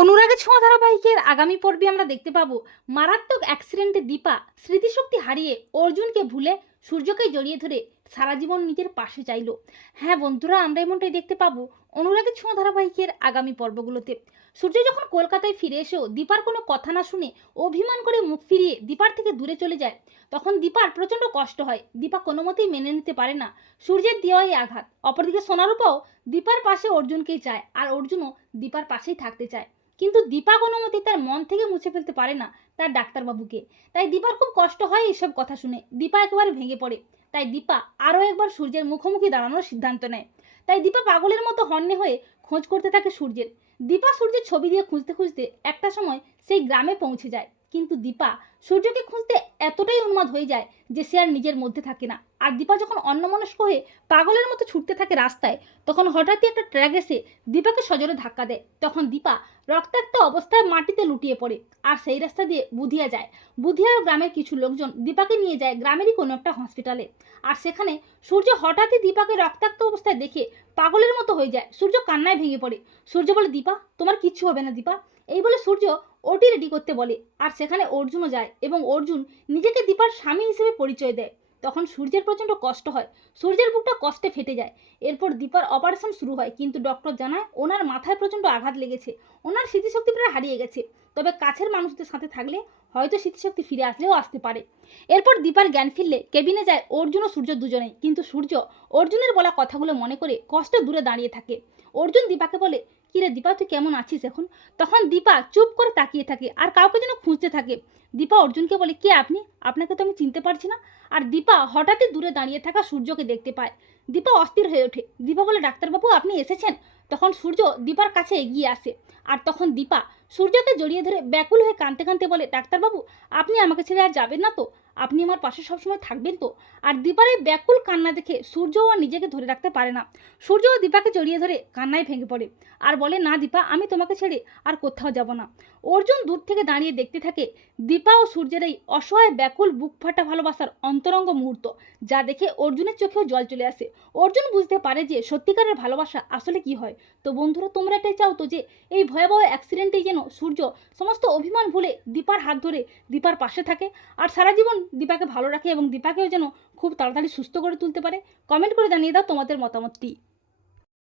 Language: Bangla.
অনুরাগের ছোঁয়া ধারাবাহিকের আগামী পর্বে আমরা দেখতে পাবো মারাত্মক অ্যাক্সিডেন্টে দীপা স্মৃতিশক্তি হারিয়ে অর্জুনকে ভুলে সূর্যকে জড়িয়ে ধরে সারা জীবন নিজের পাশে চাইলো। হ্যাঁ বন্ধুরা, আমরা এমনটাই দেখতে পাবো অনুরাগের ছোঁয়া ধারাবাহিকের আগামী পর্বগুলোতে। সূর্য যখন কলকাতায় ফিরে এসেও দীপার কোনো কথা না শুনে অভিমান করে মুখ ফিরিয়ে দীপার থেকে দূরে চলে যায়, তখন দীপার প্রচণ্ড কষ্ট হয়। দীপা কোনো মতেই মেনে নিতে পারে না। সূর্যের দেওয়াই আঘাত। অপরদিকে সোনারূপাও দীপার পাশে অর্জুনকেই চায় আর অর্জুনও দীপার পাশেই থাকতে চায়। কিন্তু দীপা কোনো মতেই তার মন থেকে মুছে ফেলতে পারে না, তার ডাক্তারবাবুকে। তাই দীপার খুব কষ্ট হয় এসব কথা শুনে। দীপা একেবারে ভেঙে পড়ে। তাই দীপা আরও একবার সূর্যের মুখোমুখি দাঁড়ানোর সিদ্ধান্ত নেয়। তাই দীপা পাগলের মতো হন্যে হয়ে খোঁজ করতে থাকে সূর্যের। দীপা সূর্যের ছবি দিয়ে খুঁজতে খুঁজতে একটা সময় সেই গ্রামে পৌঁছে যায়। কিন্তু দীপা, সূর্যকে খুঁজতে এতটাই উন্মাদ হয়ে যায় যে সে আর নিজের মধ্যে থাকে না। আর দীপা যখন অন্যমনস্ক হয়ে পাগলের মতো ছুটতে থাকে রাস্তায়, তখন হঠাৎই একটা ট্র্যাক এসে দীপাকে সজোরে ধাক্কা দেয়। তখন দীপা রক্তাক্ত অবস্থায় মাটিতে লুটিয়ে পড়ে আর সেই রাস্তা দিয়ে বুধিয়া যায়। বুধিয়ার গ্রামের কিছু লোকজন দীপাকে নিয়ে যায় গ্রামেরই কোনো একটা হসপিটালে। আর সেখানে সূর্য হঠাৎই দীপাকে রক্তাক্ত অবস্থায় দেখে পাগলের মতো হয়ে যায়। সূর্য কান্নায় ভেঙে পড়ে। সূর্য বলে, দীপা, তোমার কিচ্ছু হবে না দীপা। এই বলে সূর্য ওটি রেডি করতে বলে। আর সেখানে অর্জুনও যায় এবং অর্জুন নিজেকে দীপার স্বামী হিসেবে পরিচয় দেয়। তখন সূর্যের প্রচণ্ড কষ্ট হয়। সূর্যের বুকটা কষ্টে ফেটে যায়। এরপর দীপার অপারেশন শুরু হয়। কিন্তু ডক্টর জানায় ওনার মাথায় প্রচণ্ড আঘাত লেগেছে। ওনার স্মৃতিশক্তি প্রায় হারিয়ে গেছে। তবে কাছের মানুষদের সাথে থাকলে হয়তো স্মৃতিশক্তি ফিরে আসলেও আসতে পারে। এরপর দীপার জ্ঞান ফিরলে কেবিনে যায় অর্জুন ও সূর্য দুজনেই। কিন্তু সূর্য অর্জুনের বলা কথাগুলো মনে করে কষ্টে দূরে দাঁড়িয়ে থাকে। অর্জুন দীপাকে বলে কিরে দীপা, তুই কেমন আছিস এখন? তখন দীপা চুপ করে তাকিয়ে থাকে আর কাউকে যেন খুঁজতে থাকে। দীপা অর্জুনকে বলে, কে আপনি? আপনাকে তো আমি চিনতে পারছি না। আর দীপা হঠাৎই দূরে দাঁড়িয়ে থাকা সূর্যকে দেখতে পায়। দীপা অস্থির হয়ে ওঠে। দীপা বলে, ডাক্তারবাবু, আপনি এসেছেন? তখন সূর্য দীপার কাছে এগিয়ে আসে। আর তখন দীপা সূর্যকে জড়িয়ে ধরে ব্যাকুল হয়ে কাঁদতে কাঁদতে বলে, ডাক্তারবাবু, আপনি আমাকে ছেড়ে আর যাবেন না তো? আপনি আমার পাশে সবসময় থাকবেন তো? আর দীপার এই ব্যাকুল কান্না দেখে সূর্য আর নিজেকে ধরে রাখতে পারে না। সূর্যও দীপাকে জড়িয়ে ধরে কান্নায় ভেঙে পড়ে। আর বলে, না দীপা, আমি তোমাকে ছেড়ে আর কোথাও যাব না। অর্জুন দূর থেকে দাঁড়িয়ে দেখতে থাকে দীপা ও সূর্যের এই অসহায় ব্যাকুল বুক ফাটা ভালোবাসার অন্তরঙ্গ মুহূর্ত, যা দেখে অর্জুনের চোখেও জল চলে আসে। অর্জুন বুঝতে পারে যে সত্যিকারের ভালোবাসা আসলে কি হয়। তো বন্ধুরা, তোমরা এটাই চাও তো যে এই ভয়াবহ অ্যাক্সিডেন্টেই যেন সূর্য সমস্ত অভিমান ভুলে দীপার হাত ধরে দীপার পাশে থাকে। আর সারা জীবন দীপাকে ভালো রাখে এবং দীপাকেও যেন খুব তাড়াতাড়ি সুস্থ করে তুলতে পারে। কমেন্ট করে জানিয়ে দাও তোমাদের মতামতটি।